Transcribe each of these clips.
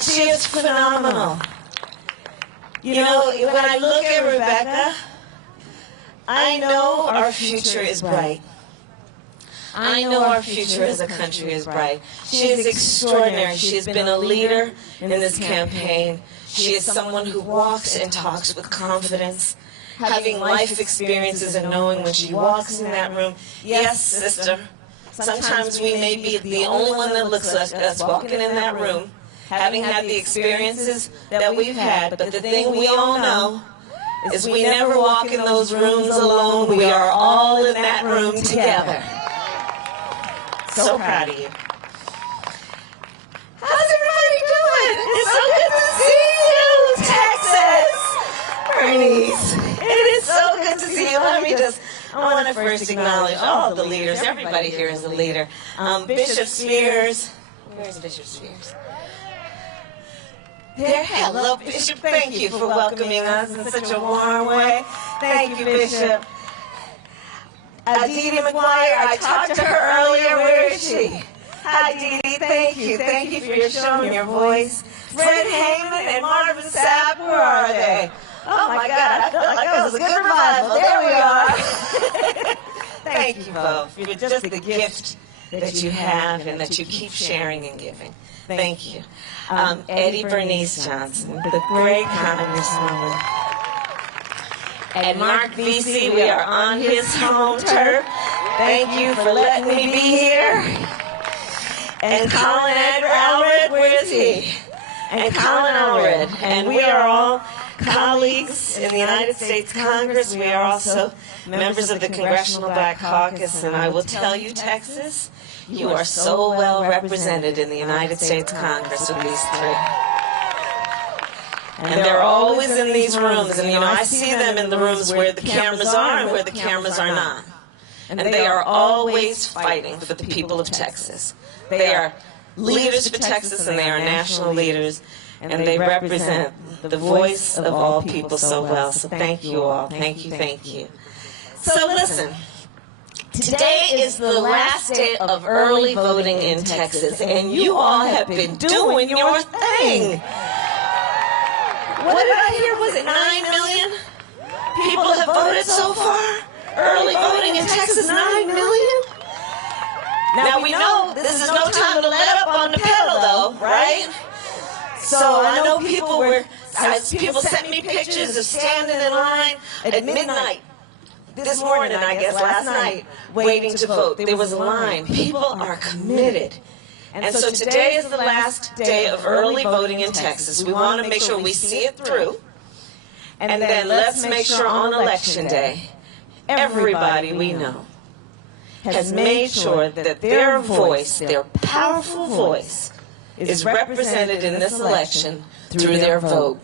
She is phenomenal. You know, when I look at Rebecca, I know our future is bright. I know our future as a country is bright. She is extraordinary. She has been a leader in this campaign. She is someone who walks and talks with confidence, having life experiences and knowing when she walks in that room, yes, sister, sometimes we may be the only one that looks like us walking in that room, having had the experiences that we've had, but the thing we all know is we never walk in those rooms alone. We are all in that room together. So proud of you. How's everybody doing? It's so good to see you, Texas. Bernice, it is so good to see you. I want to first acknowledge all the leaders. Everybody here is a leader. Bishop Spears. Where's Bishop Spears? There. Hello, Bishop. Thank you for welcoming us in such a warm way. Thank you, Bishop. Dee Dee McGuire, I talked to her earlier. Where is she? Hi, Dee Dee. Thank you. Thank you for your show and your voice. Fred Heyman and Marvin Sapp, where are they? Oh, my God. I felt like that was a good revival. There we are. Thank you both for just the gift that you have and that you keep sharing and giving. Thank you. Eddie Bernice Johnson, the great congresswoman. And Mark Vesey, we are on his home turf. Thank you for letting me be here. And Colin Alred, where is he? And Colin Alred. And we are all colleagues in the United States Congress. We are also members of the Congressional Black Caucus. And I will tell you, Texas, you are so well represented in the United States Congress with these three. And they're always in these rooms, and I see them in the rooms where the cameras are and where the cameras are not. And they are always fighting for the people of Texas. They are leaders for Texas, and they are national leaders, and they represent the voice of all people so well. So thank you all. Thank you, thank you. So listen, today is the last day of early voting in Texas, and you all have been doing your thing. What did I hear? Was it 9 million people have voted so far? Early voting in Texas, 9 million? Now we know this is no time to let up on the pedal, though, right? So I know people sent me pictures of standing in line at midnight this morning, I guess, last night, waiting to vote. There was a line. People are committed. And so today is the last day of early voting in Texas. We want to make sure we see it through. And then let's make sure on Election Day, everybody we know has made sure that their voice, their powerful voice, is represented in this election through their vote.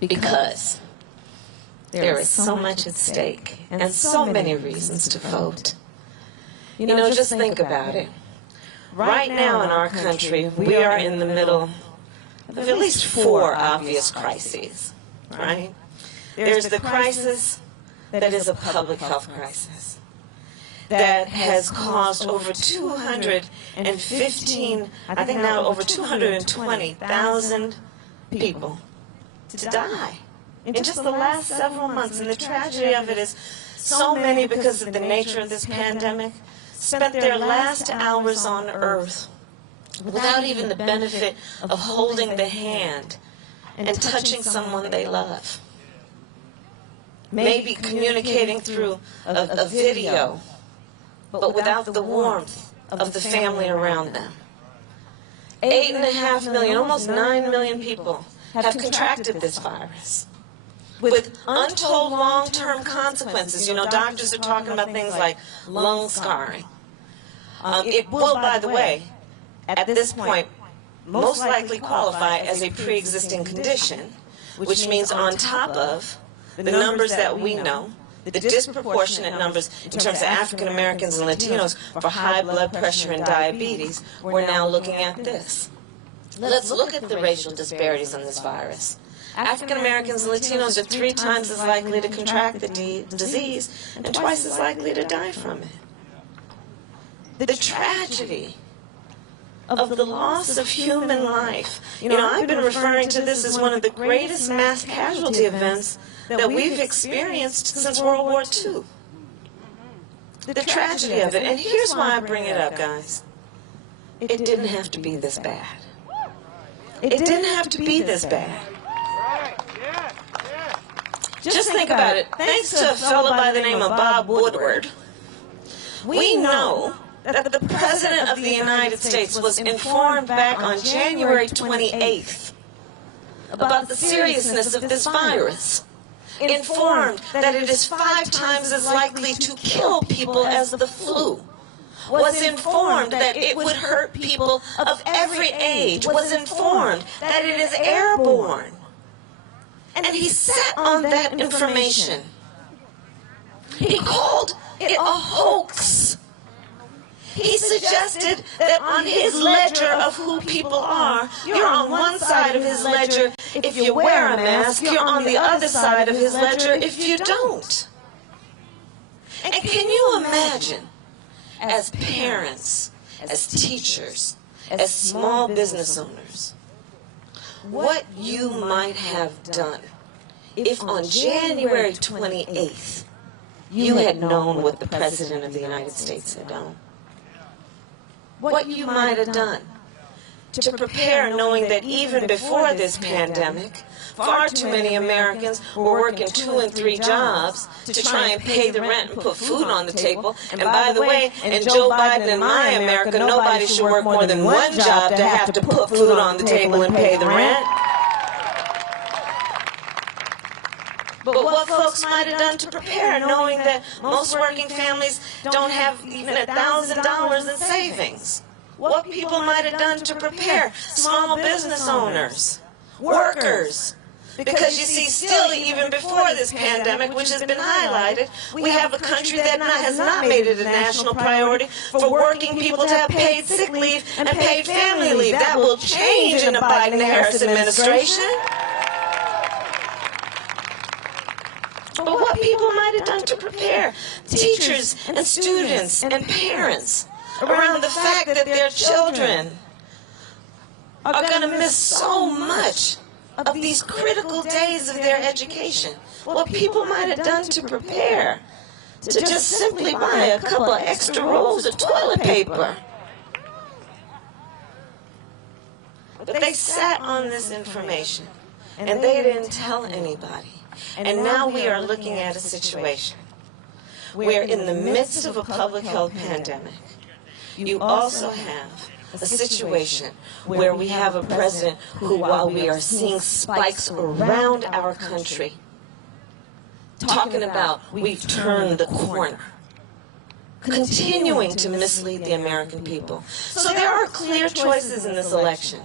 Because there is so much at stake and so many reasons to vote. You know, just think about it. Right now in our country, we are in the middle of at least 4 obvious crises, right? There's the crisis that is a public health crisis that has caused over 215, I think now over 220,000 people to die in just the last several months. And the tragedy of it is so many, because of the nature of this pandemic, spent their last hours on earth without even the benefit of holding the hand and touching someone they love. Maybe communicating through a video, but without the warmth of the family around them. 8.5 million, almost 9 million people have contracted this virus with untold long-term consequences. You know, doctors are talking about things like lung scarring. It will, by the way, at this point, most likely qualify as a pre-existing condition, which means on top of the numbers that we know, the disproportionate numbers in terms of African Americans and Latinos for high blood pressure and diabetes, we're now looking at this. Let's look at the racial disparities in this virus. African Americans and Latinos are 3 times as likely to contract the disease and twice as likely to die from it. The tragedy of the loss of human life. I've been referring to this as one of the greatest mass casualty events that we've experienced since World War II. The tragedy of it. And here's why I bring it up, guys. It didn't have to be this bad. It didn't have to be this bad. Just think about it. Thanks to a fellow by the name of Bob Woodward, we know that the President of the United States was informed back on January 28th about the seriousness of this virus. Informed that it is 5 times as likely to kill people as the flu. Was informed that it would hurt people of every age. Was informed that it is airborne. And he sat on that information. He called it a hoax. He suggested that on his ledger of who people are, you're on one side of his ledger if you wear a mask, you're on the other side of his ledger if you don't. And can you imagine, as parents, as teachers, as small business owners, what you might have done if on January 28th you had known what the President of the United States had done? What you might have done to prepare, knowing that even before this pandemic, far too many Americans were working 2 and 3 jobs to try and pay the rent and put food on the table. And by the way, in Joe Biden and my America, nobody should work more than 1 job to have to put food on the table and pay the rent. But what folks might have done to prepare, knowing that most working families don't have even $1,000 in savings. What people might have done to prepare, small business owners, workers. Because you see, still, even before this pandemic, which has been highlighted, we have a country that has not made it a national priority for working people to have paid sick leave and paid family leave. That will change in the Biden-Harris administration. But what people might have done to prepare teachers and students and parents around the fact that their children are going to miss so much of these critical days of their education. What people might have done to prepare to just simply buy a couple of extra rolls of toilet paper. But they sat on this information and they didn't tell anybody. And now we are looking at a situation where in the midst of a public health pandemic, you also have a situation where we have a president who, while we are seeing spikes around our country, talking about we've turned the corner, continuing to mislead the American people. So there are clear choices in this election.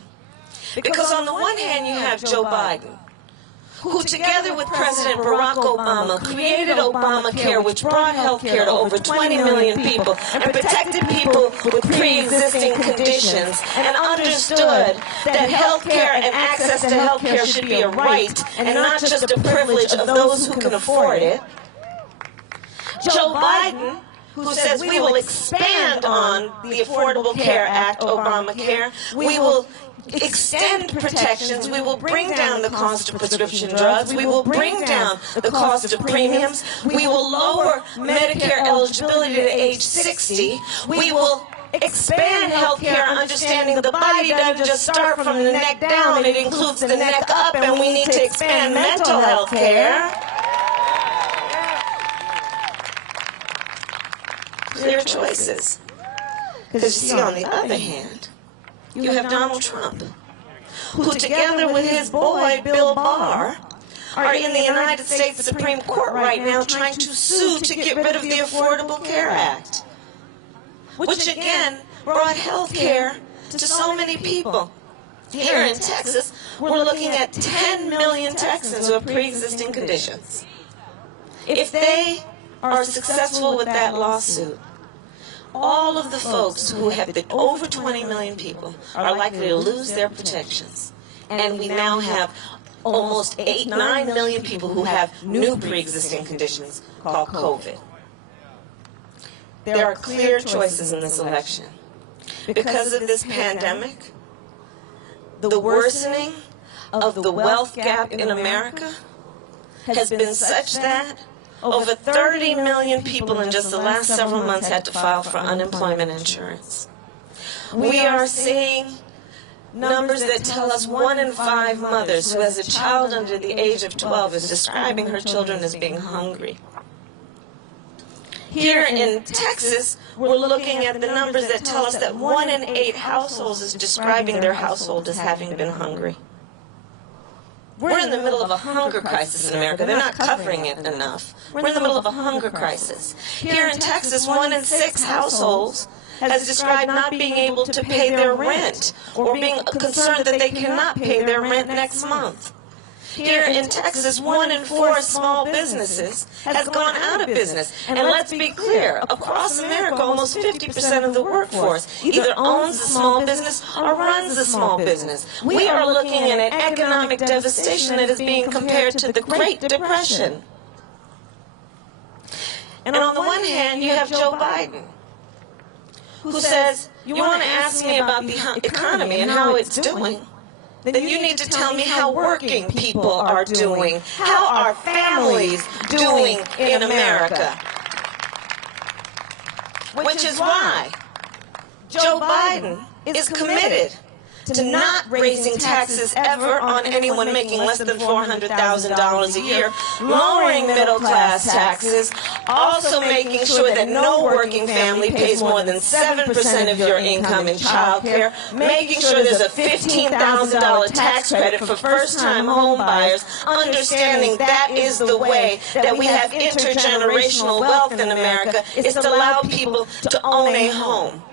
Because on the one hand, you have Joe Biden, who together with President Barack Obama created Obamacare, which brought health care to over 20 million people and protected people with pre-existing conditions and understood that health care and access to health care should be a right and not just a privilege of those who can afford it. Joe Biden, who says we will expand on the Affordable Care Act, Obamacare, we will extend protections, we will bring down the cost of prescription drugs, we will bring down the cost of premiums, we will lower Medicare eligibility to age 60, we will expand health care, understanding the body doesn't just start from the neck down, it includes the neck up, and we need to expand mental health care. Clear choices. Because you see, on the other hand, you have Donald Trump, who together with his boy, Bill Barr, are in the United States Supreme Court right now trying to sue to get rid of the Affordable Care Act, which again brought health care to so many people. Here in Texas, we're looking at 10 million Texans who have pre-existing conditions. If they are successful with that lawsuit, all of the folks who have been over 20 million people are likely to lose their protections. And we now have almost 9 million people who have new pre-existing conditions called COVID. There are clear choices in this election. Because of this pandemic, the worsening of the wealth gap in America has been such that over 30 million people in just the last several months had to file for unemployment insurance. We are seeing numbers that tell us 1 in 5 mothers who has a child under the age of 12 is describing her children as being hungry. Here in Texas, we're looking at the numbers that tell us that 1 in 8 households is describing their household as having been hungry. We're in the middle of a hunger crisis in America. They're not covering it enough. We're in the middle of a hunger crisis. Here in Texas, 1 in 6 households has described not being able to pay their rent or being concerned that they cannot pay their rent next month. Here in Texas, 1 in 4 small businesses has gone out of business. And let's be clear, across America, almost 50% of the workforce either owns a small business or runs a small business. We are looking at an economic devastation that is being compared to the Great Depression. And on the one hand, you have Joe Biden, who says, you want to ask me about the economy and how it's doing, then you need to tell me how working people are doing. How are families doing in America? Which is why Joe Biden is committed to not raising taxes ever on anyone making less than $400,000 a year, lowering middle-class taxes, also making sure that no working family pays more than 7% of your income in child care, making sure there's a $15,000 tax credit for first-time home buyers, understanding that is the way that we have intergenerational wealth in America, is to allow people to own a home.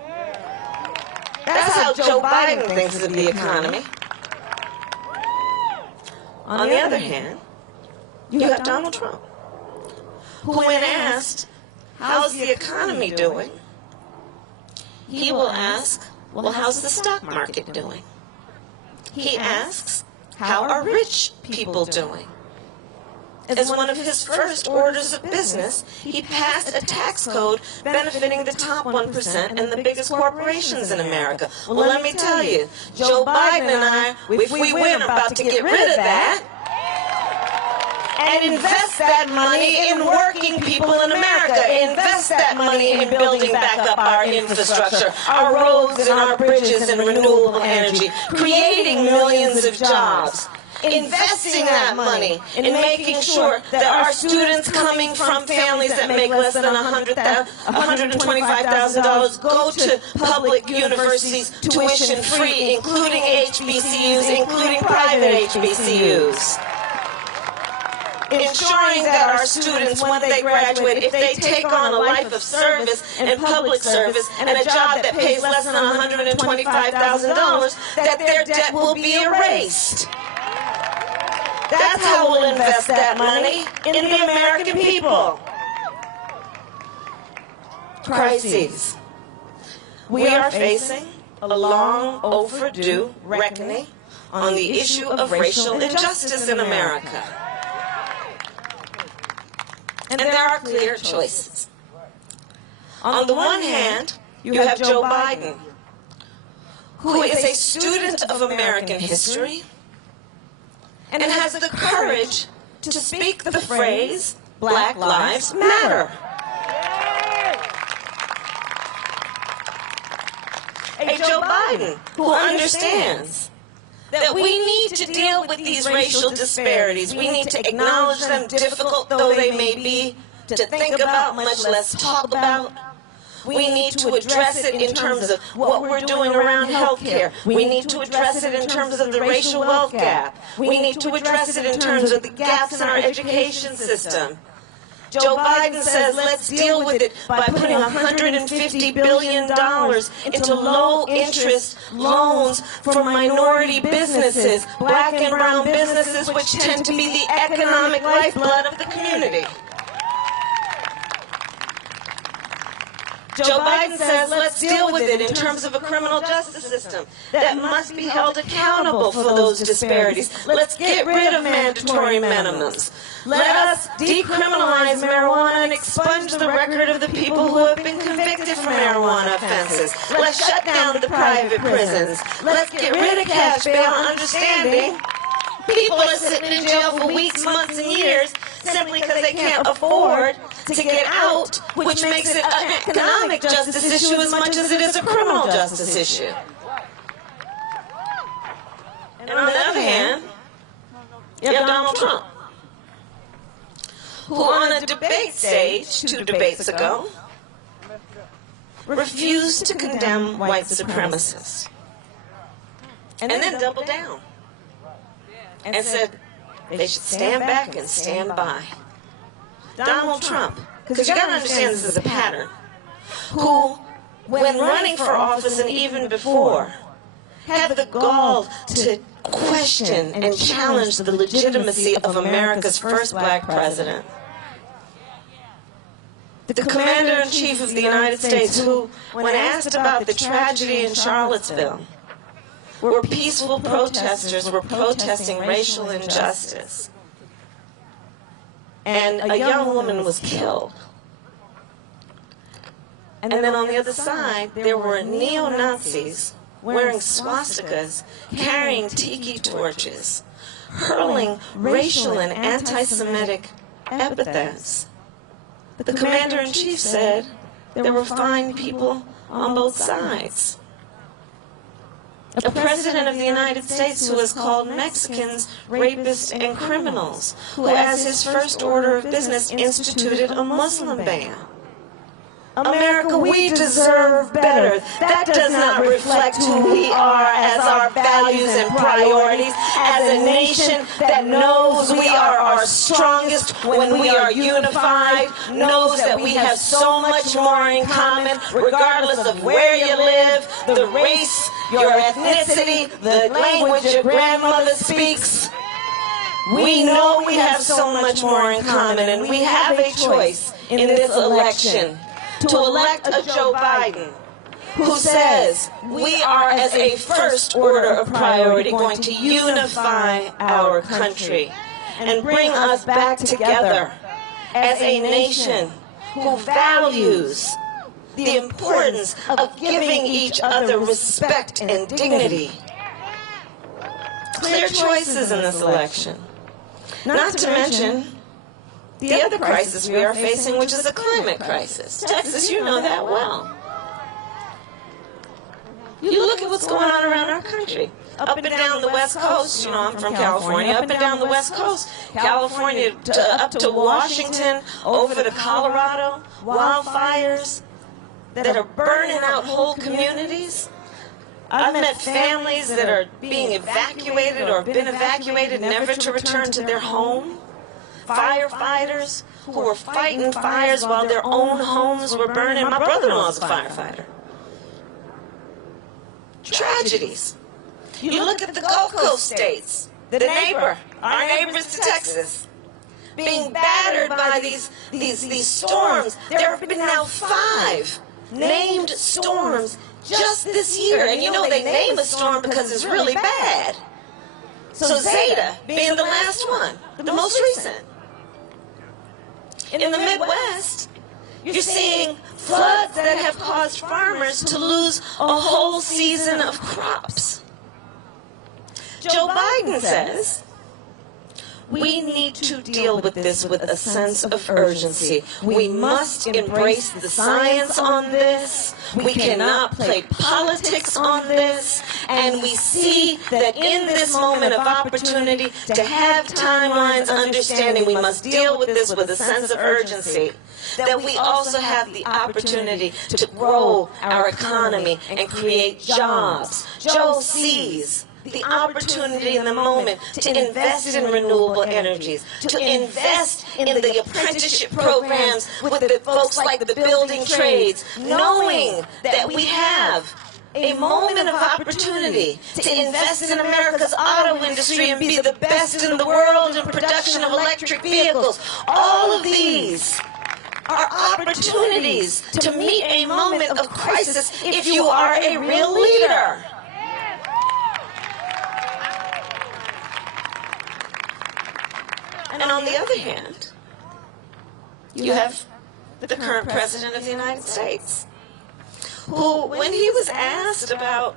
That's how Joe Biden thinks of the economy. On the other hand, you got Donald Trump, who when asked, how's the economy doing, he will ask, well, how's the stock market doing? He asks, how are rich people doing? As one of his first orders of business, he passed a tax code benefiting the top 1% and the biggest corporations in America. Well, let me tell you, Joe Biden and I, if we win, are about to get rid of that and invest that money in working people in America. Invest that money in building back up our infrastructure, our roads and our bridges and renewable energy, creating millions of jobs. Investing that money in making sure that our students coming from families that make less than $125,000 go to public universities tuition free, including HBCUs, including private HBCUs. Ensuring that our students, when they graduate, if they take on a life of service and public service and a job that pays less than $125,000, that their debt will be erased. That's how we'll invest that money in the American people. Crises. We are facing a long overdue reckoning on the issue of racial injustice in America. And there are clear choices. On the one hand, you have Joe Biden, who is a student of American history and has the courage to speak the phrase, Black Lives Matter. A Joe Biden who understands that we need to deal with these racial disparities. We need to acknowledge them, difficult though they may be, to think about, much less talk about. We need to address it in terms of what we're doing around health care. We need to address it in terms of the racial wealth gap. We need to address it in terms of the gaps in our education system. Joe Biden says let's deal with it by putting $150 billion into low-interest loans for minority businesses, black and brown businesses, which tend to be the economic lifeblood of the community. Joe Biden says, let's deal with it in terms of a criminal justice system that must be held accountable for those disparities. Let's get rid of mandatory minimums. Let us decriminalize marijuana and expunge the record of the people who have been convicted for marijuana offenses. Let's shut down the private prisons. Let's get rid of cash bail, understanding people are sitting in jail for weeks, months, and years simply because they can't afford to get out, which makes it an economic justice issue as much as it is a criminal justice issue. And on the other hand, you have Donald Trump, who on a debate stage 2 debates ago refused to condemn white supremacists and then doubled down and said they should stand back and stand by. Donald Trump, because you got to understand this is a pattern, who, when running for office and even before, had the gall to question and challenge the legitimacy of America's first black president. The Commander-in-Chief of the United States, who, when asked about the tragedy in Charlottesville, where peaceful protesters were protesting racial injustice, and a young woman was killed. And then on the other side, there were neo-Nazis wearing swastikas, carrying tiki torches, hurling racial and anti-Semitic epithets. The Commander-in-Chief said there were fine people on both sides. A president of the United States who has called Mexicans rapists and criminals, who as his first order of business instituted a Muslim ban. America, we deserve better. That does not reflect who we are as our values and priorities, as a nation that knows we are our strongest when we are unified, knows that we have so much more in common, regardless of where you live, the race, your ethnicity, the language your grandmother speaks. We know we have so much more in common, and we have a choice in this election to elect a Joe Biden who says we are, as a first order of priority, going to unify our country and bring us back together as a nation who values the importance of giving each other respect and dignity. Clear choices in this election. Not to mention the other crisis we are facing, which is a climate crisis. Texas, you know that well. You look at what's going on around our country. Up and down the West Coast, you know, I'm from California, up and down the West Coast, California up to Washington, over to Colorado, wildfires that are burning out whole communities. I've met families that are being evacuated or have been evacuated never to return to their home. Firefighters who were fighting fires while their own homes were burning. My brother-in-law is a firefighter. Tragedies. You look at the Gulf Coast states, our neighbors to Texas, being battered by these storms. There have been now 5 named storms just this year. And you know they name a storm because it's really bad. So Zeta being the last one, the most recent. In the Midwest, you're seeing floods that have caused farmers to lose a whole season of crops. Joe Biden says we need to deal with this with a sense of urgency. We must embrace the science on this. We cannot play politics on this. And we see that in this moment of opportunity to have timelines, understanding we must deal with this with a sense of urgency, that we also have the opportunity to grow our economy and create jobs. Joe sees the opportunity in the moment to invest in renewable energies, to invest in the apprenticeship programs with the folks like the building trades, knowing that we have a moment of opportunity to invest in America's auto industry and be the best in the world in production of electric vehicles. All of these are opportunities to meet a moment of crisis if you are a real leader. And on the other hand, you have the current President of the United States, who, when he was asked about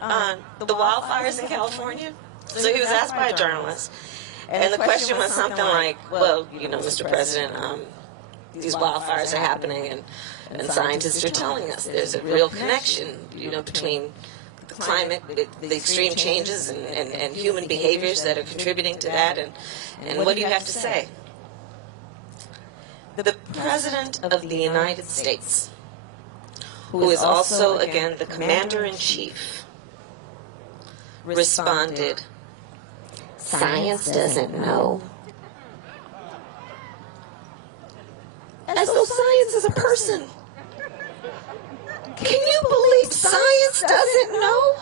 the wildfires in California, so he was asked by a journalist, and the question was something like, well, you know, Mr. President, these wildfires are happening, and scientists are telling us there's a real connection, you know, between the climate, the extreme changes, and human behaviors that are contributing to that, and what do you have to say? The President of the United States, who is also, again, the Commander-in-Chief, responded, "Science doesn't know." As though science is a person. Can you believe science doesn't know?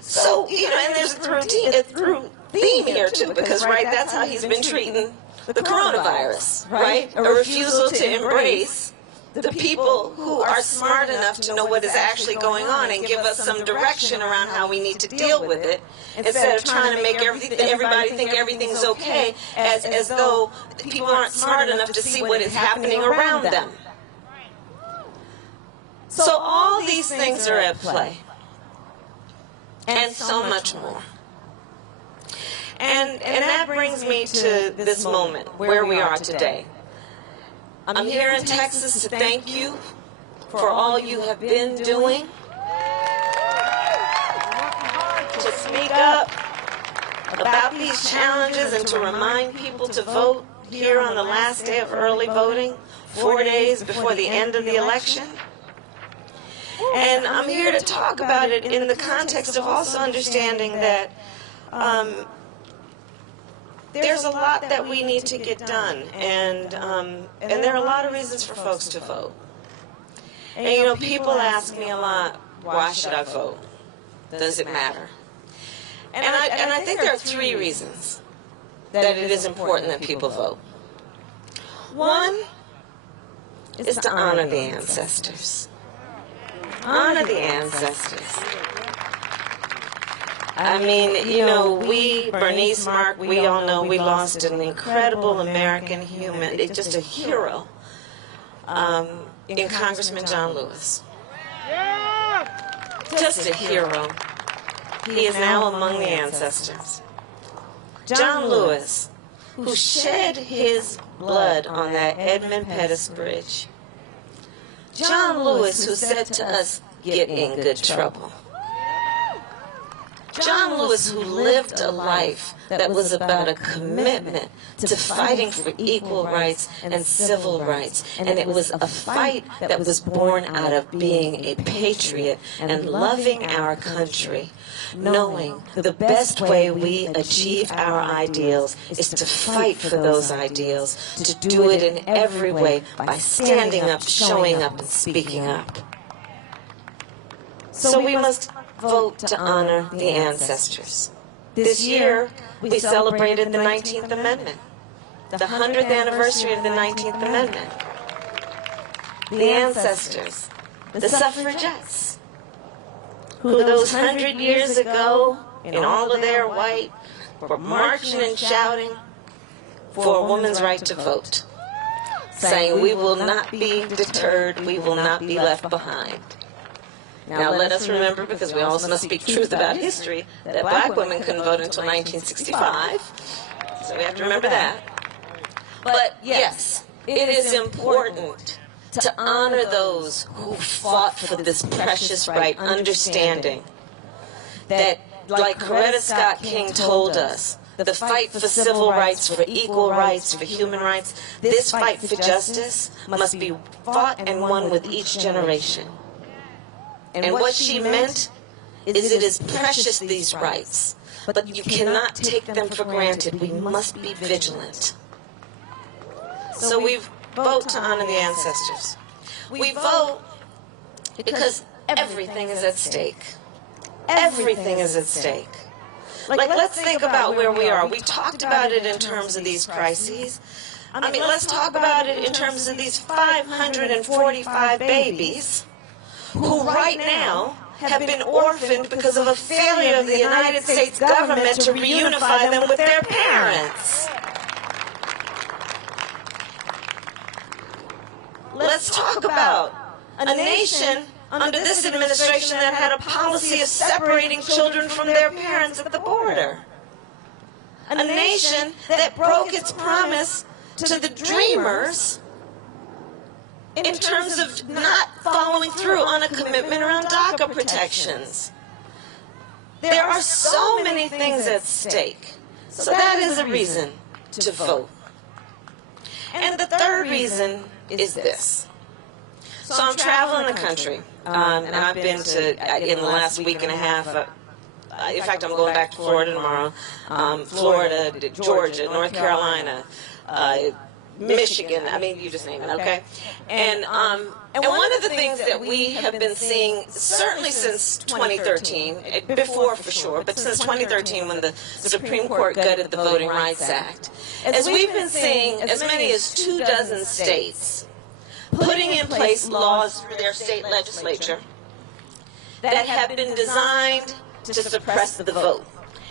So, you know, and there's a through theme here, too, because, right, that's how he's been treating the coronavirus, right? A refusal to embrace the people who are smart enough to know what is actually going on and give us some direction around how we need to deal with it, instead of trying to make everybody think everything's okay, as though people aren't smart enough to see what is happening around them. So all these things are at play, and so much more. And that brings me to this moment, where we are today. I'm here in Texas to thank you for all you have been doing, to speak up about these challenges and to remind people to vote here on the last day of early voting, 4 days before the end of the election. And I'm here to talk about it in the context of also understanding that there's a lot that we need to get done, and there are a lot of reasons for folks to vote. And you know, people ask me a lot, why should I vote? Does it matter? And I think there are 3 reasons that it is important that people vote. One is to honor the ancestors. Honor the ancestors. I mean, you know, Bernice Mark, we all know we lost an incredible American human, just a hero, in Congressman John Lewis. Just a hero. He is now among the ancestors. John Lewis, who shed his blood on that Edmund Pettus Bridge. John Lewis, who said to us, "Get in good trouble." John Lewis, who lived a life that was about a commitment to fighting for equal rights and civil rights. And it was a fight that was born out of being a patriot and loving our country, knowing the best way we achieve our ideals is to fight for those ideals, to do it in every way by standing up, showing up, and speaking up. So we must vote to honor the ancestors. This year, we celebrated the 19th Amendment, the 100th anniversary of the 19th Amendment. The ancestors, the suffragettes, who those 100 years ago, in all of their white, were marching and shouting for a woman's right to vote, saying, "We will not be deterred, we will not be left behind." Now let us remember, because we also must speak truth about history, that black women couldn't vote until 1965. So we have to remember that. But yes, it is important to honor those who fought for this precious right, understanding that, like Coretta Scott King told us, the fight for civil rights, for equal rights, for human rights, this fight for justice must be fought and won with each generation. And what she meant is it is precious, these rights, but you cannot take them for granted. We must be vigilant. So we vote to honor the ancestors. We vote because everything is at stake. Everything is at stake. Like, let's think about where we are. We talked about it in terms of these crises. I mean, let's talk about it in terms of these 545 babies who right now have been orphaned because of a failure of the United States government to reunify them with their parents. Let's talk about a nation under this administration that had a policy of separating children from their parents at the border. A nation that broke its promise to the dreamers in terms of not following through on a commitment around DACA protections. There are so many things at stake. So that is a reason to vote. And the third reason is this. So I'm traveling the country, and I've been to, in the last week and a half, in fact, I'm going back to Florida tomorrow, Florida, Georgia, North Carolina, Michigan, I mean, you just name it, okay? And one of the things that we have been seeing, certainly since 2013, before for sure, but since 2013 when the Supreme Court gutted the Voting Rights Act, is we've been seeing as many as 24 states putting in place laws for their state legislature that have been designed to suppress the vote,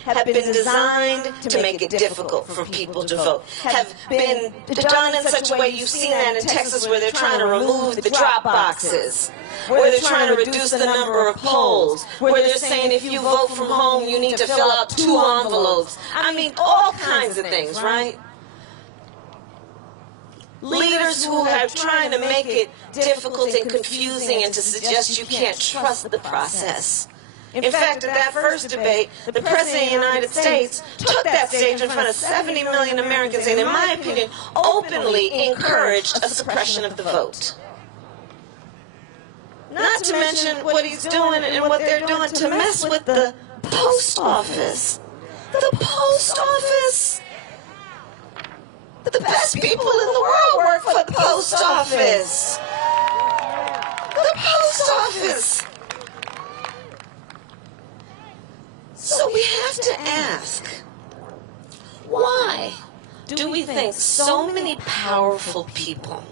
have been designed to make it difficult for people to vote, have been done in such a way, you've seen that in Texas where they're trying to remove the drop boxes, where they're trying to reduce the number of polls, where they're saying if you vote from home you need to fill out 2 envelopes. I mean, all kinds of things, right? Leaders who are trying to make it difficult and confusing and to suggest you can't trust the process. In fact, at that first debate, the President of the United States took that stage in front of 70 million Americans and, in my opinion, openly encouraged a suppression of the vote. Not to mention what he's doing and what they're doing to mess with the post office. The post office! The best people in the world work for the post office. The post office. So we have to ask, why do we think so many powerful people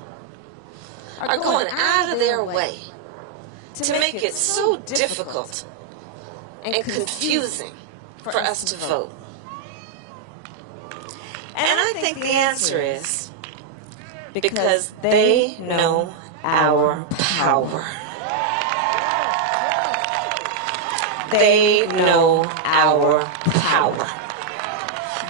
are going out of their way to make it so difficult and confusing for us to vote? And I think the answer is because they know our power. They know our power.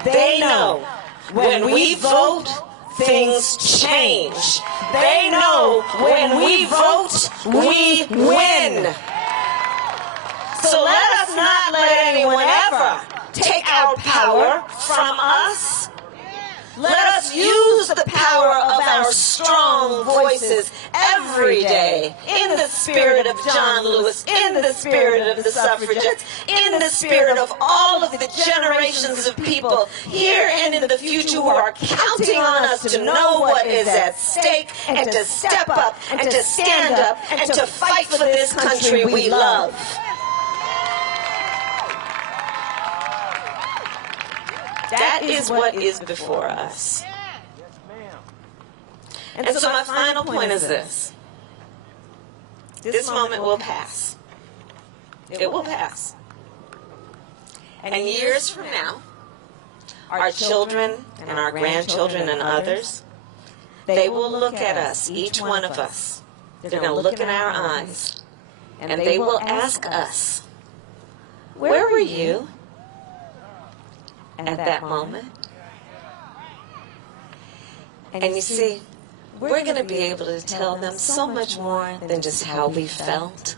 They know when we vote, things change. They know when we vote, we win. So let us not let anyone ever take our power from us. Let us use the power of our strong voices every day in the spirit of John Lewis, in the spirit of the suffragettes, in the spirit of all of the generations of people here and in the future who are counting on us to know what is at stake and to step up and to stand up and to fight for this country we love. That is what is before us. And so my final point is this. This moment will pass. It will pass. And years from now, our children and our grandchildren and others, they will look at us, each one of us. They're going to look in our eyes, and they will ask us, where were you at that moment? And you see, we're going to be able to tell them so much more than just how we felt.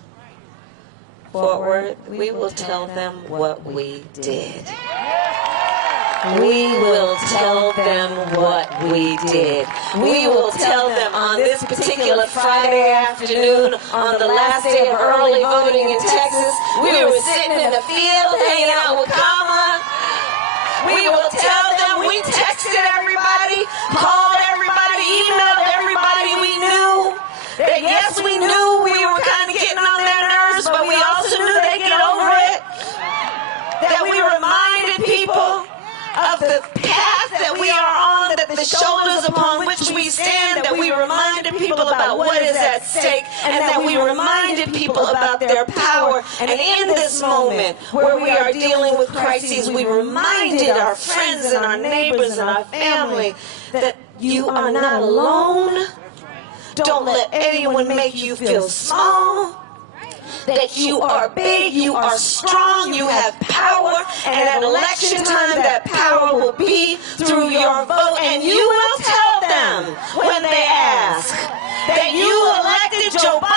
Fort Worth, we will tell them what we did. We will tell them what we did. We will tell them on this particular Friday afternoon, on the last day of early voting in Texas, we were sitting in the field hanging out with Kamala. We will tell them we texted everybody, called everybody, emailed everybody we knew. That yes, we knew we were kind of getting on their nerves, but we also knew they'd get over it. That we reminded people of the path that we are on, that the the shoulders upon which we stand, that we reminded people about what is at stake, and that we reminded people about their power. And in this moment where we are dealing with crises, we reminded our friends and our neighbors and our family that you are not alone. Don't let anyone make you feel small. That you are big, you are strong, you have power, and at election time that power will be through your vote, and you will tell them when they ask that you elected Joe Biden